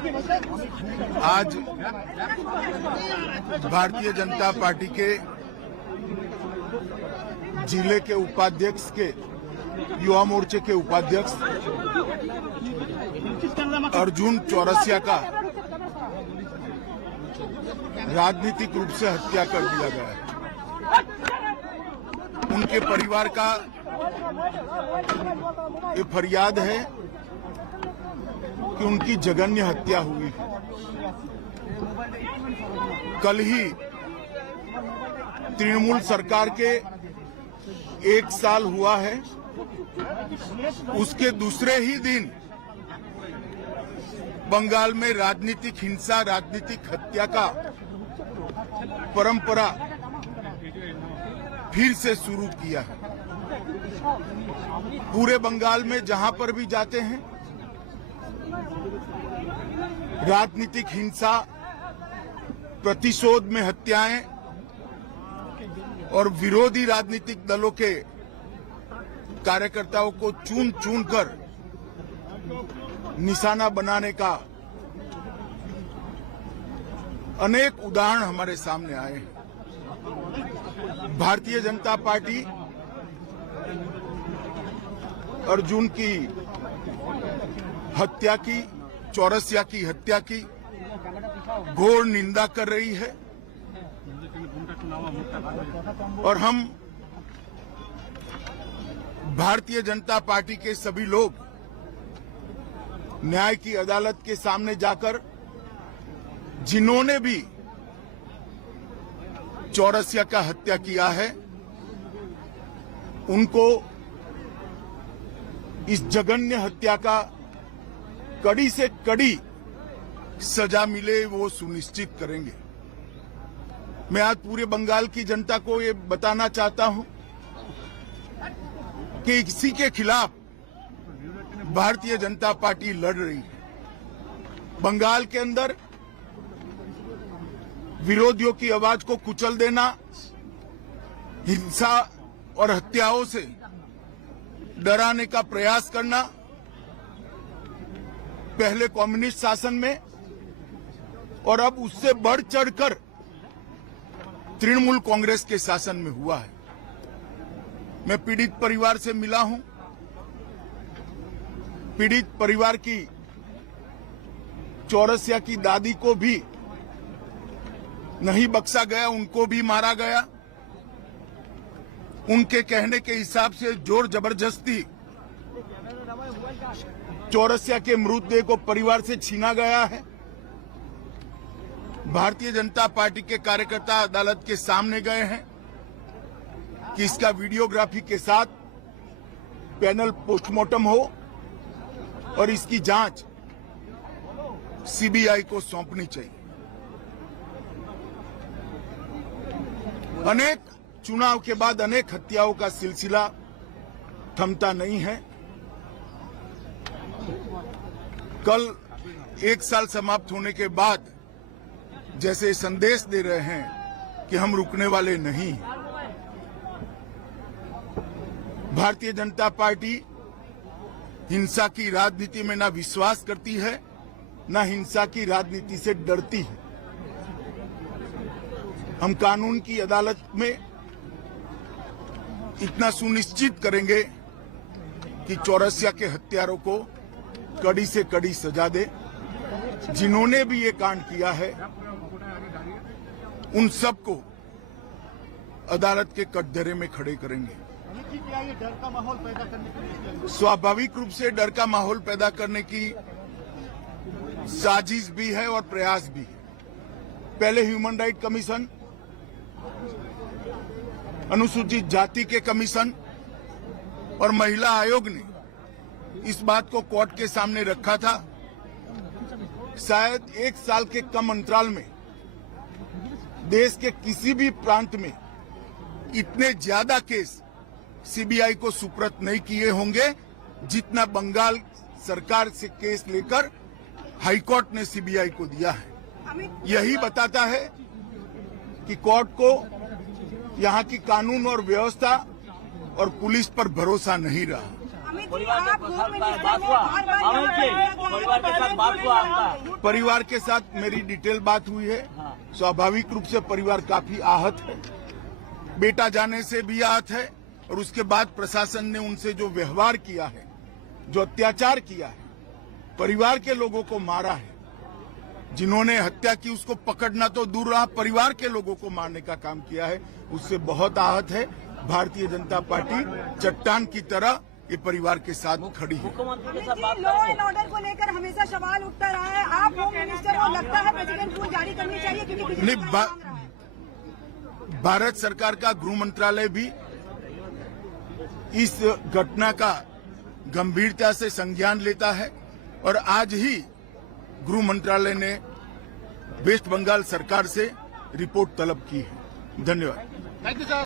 आज भारतीय जनता पार्टी के जिले के उपाध्यक्ष के युवा मोर्चे के उपाध्यक्ष अर्जुन चौरसिया का राजनीतिक रूप से हत्या कर दिया गया है। उनके परिवार का ये फरियाद है कि उनकी जघन्य हत्या हुई है। कल ही तृणमूल सरकार के 1 साल हुआ है, उसके दूसरे ही दिन बंगाल में राजनीतिक हिंसा, राजनीतिक हत्या का परंपरा फिर से शुरू किया है। पूरे बंगाल में जहां पर भी जाते हैं राजनीतिक हिंसा, प्रतिशोध में हत्याएं और विरोधी राजनीतिक दलों के कार्यकर्ताओं को चुन चुन कर निशाना बनाने का अनेक उदाहरण हमारे सामने आए हैं। भारतीय जनता पार्टी अर्जुन की हत्या की, चौरसिया की हत्या की घोर निंदा कर रही है और हम भारतीय जनता पार्टी के सभी लोग न्याय की अदालत के सामने जाकर जिन्होंने भी चौरसिया का हत्या किया है उनको इस जघन्य हत्या का कड़ी से कड़ी सजा मिले वो सुनिश्चित करेंगे। मैं आज पूरे बंगाल की जनता को ये बताना चाहता हूं कि इसी के खिलाफ भारतीय जनता पार्टी लड़ रही है। बंगाल के अंदर विरोधियों की आवाज को कुचल देना, हिंसा और हत्याओं से डराने का प्रयास करना पहले कम्युनिस्ट शासन में और अब उससे बढ़ चढ़कर तृणमूल कांग्रेस के शासन में हुआ है। मैं पीड़ित परिवार से मिला हूं। पीड़ित परिवार की चौरसिया की दादी को भी नहीं बख्शा गया, उनको भी मारा गया। उनके कहने के हिसाब से जोर जबरदस्ती चौरसिया के मृतदेह को परिवार से छीना गया है। भारतीय जनता पार्टी के कार्यकर्ता अदालत के सामने गए हैं कि इसका वीडियोग्राफी के साथ पैनल पोस्टमार्टम हो और इसकी जांच सीबीआई को सौंपनी चाहिए। अनेक चुनाव के बाद अनेक हत्याओं का सिलसिला थमता नहीं है। कल 1 साल समाप्त होने के बाद जैसे संदेश दे रहे हैं कि हम रुकने वाले नहीं हैं। भारतीय जनता पार्टी हिंसा की राजनीति में ना विश्वास करती है, ना हिंसा की राजनीति से डरती है। हम कानून की अदालत में इतना सुनिश्चित करेंगे कि चौरसिया के हत्यारों को कड़ी से कड़ी सजा दे। जिन्होंने भी ये कांड किया है उन सबको अदालत के कटघरे में खड़े करेंगे। डर का माहौल पैदा करने के लिए स्वाभाविक रूप से डर का माहौल पैदा करने की साजिश भी है और प्रयास भी है। पहले ह्यूमन राइट कमीशन, अनुसूचित जाति के कमीशन और महिला आयोग ने इस बात को कोर्ट के सामने रखा था। शायद 1 साल के कम अंतराल में देश के किसी भी प्रांत में इतने ज्यादा केस सीबीआई को सुपुर्द नहीं किए होंगे जितना बंगाल सरकार से केस लेकर हाईकोर्ट ने सीबीआई को दिया है। यही बताता है कि कोर्ट को यहाँ की कानून और व्यवस्था और पुलिस पर भरोसा नहीं रहा। परिवार के साथ बात हुआ? अमित जी, परिवार के साथ बात हुआ आपका? परिवार के साथ मेरी डिटेल बात हुई है। स्वाभाविक रूप से परिवार काफी आहत है, बेटा जाने से भी आहत है, और उसके बाद प्रशासन ने उनसे जो व्यवहार किया है, जो अत्याचार किया है, परिवार के लोगों को मारा है, जिन्होंने हत्या की उसको पकड़ना तो दूर रहा, परिवार के लोगों को मारने का काम किया है, उससे बहुत आहत है। भारतीय जनता पार्टी चट्टान की तरह ये परिवार के साथ खड़ी है। मुख्यमंत्री के साथ बात लॉ एंड ऑर्डर को लेकर हमेशा सवाल उठता रहा है। आप होम मिनिस्टर को लगता है प्रेसिडेंट रूल जारी करनी चाहिए क्योंकि नहीं, मांग रहा है। भारत सरकार का गृह मंत्रालय भी इस घटना का गंभीरता से संज्ञान लेता है, और आज ही गृह मंत्रालय ने वेस्ट बंगाल सरकार से रिपोर्ट तलब की है। धन्यवाद। Thank you sir.